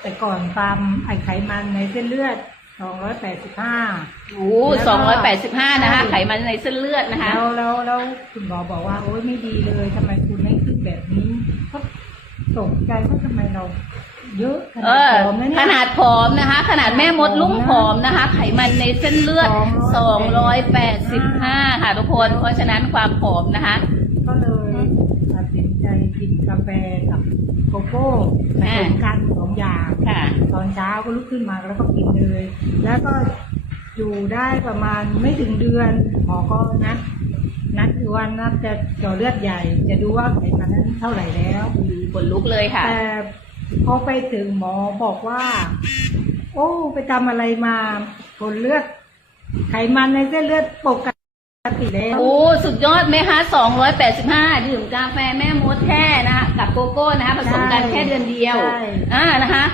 แต่ก่อนความไอไขมันในเส้นเลือด 285 โอ้สองร้อยแปดสิบห้านะคะ ไขมันในเส้นเลือดนะคะ แล้วแล้วแล้วคุณหมอบอกว่า โอ๊ยไม่ดีเลยทำไมคุณไม่ขึ้นแบบนี้ก็ตกใจว่าทำไมเรา เยอะขเอนาดอ ผอมนะขเนี่ยนาดผอมนะคะ ขนาดแม่มดลุ่มผอมนะคะ ไขมันในเส้นเลือด285 ค่ะทุกคน เพราะฉะนั้นความผอมนะคะ ก็เลยตัดสินใจกินกาแฟกับโกโก้ผสมกันสองอย่างค่ะ ตอนเช้าก็ลุกขึ้นมาแล้วก็กินเลย แล้วก็อยู่ได้ประมาณไม่ถึงเดือนหมอก็นัดนัดคือว่านัดจะเจาะเลือดใหญ่ จะดูว่าไขมันนั้นเท่าไหร่แล้วขนลุกเลยค่ะ แต่พอไปถึงหมอบอกว่า โอ้ ไปทำอะไรมาผลเลือด ไขมันในเส้นเลือดปกติ แล้วโอ้สุดยอดไหมคะ285 ดื่มกาแฟแม่มดแค่นะคะกับโกโก้นะคะผสมกันแค่เดือนเดียว ใช่ อ่านะคะ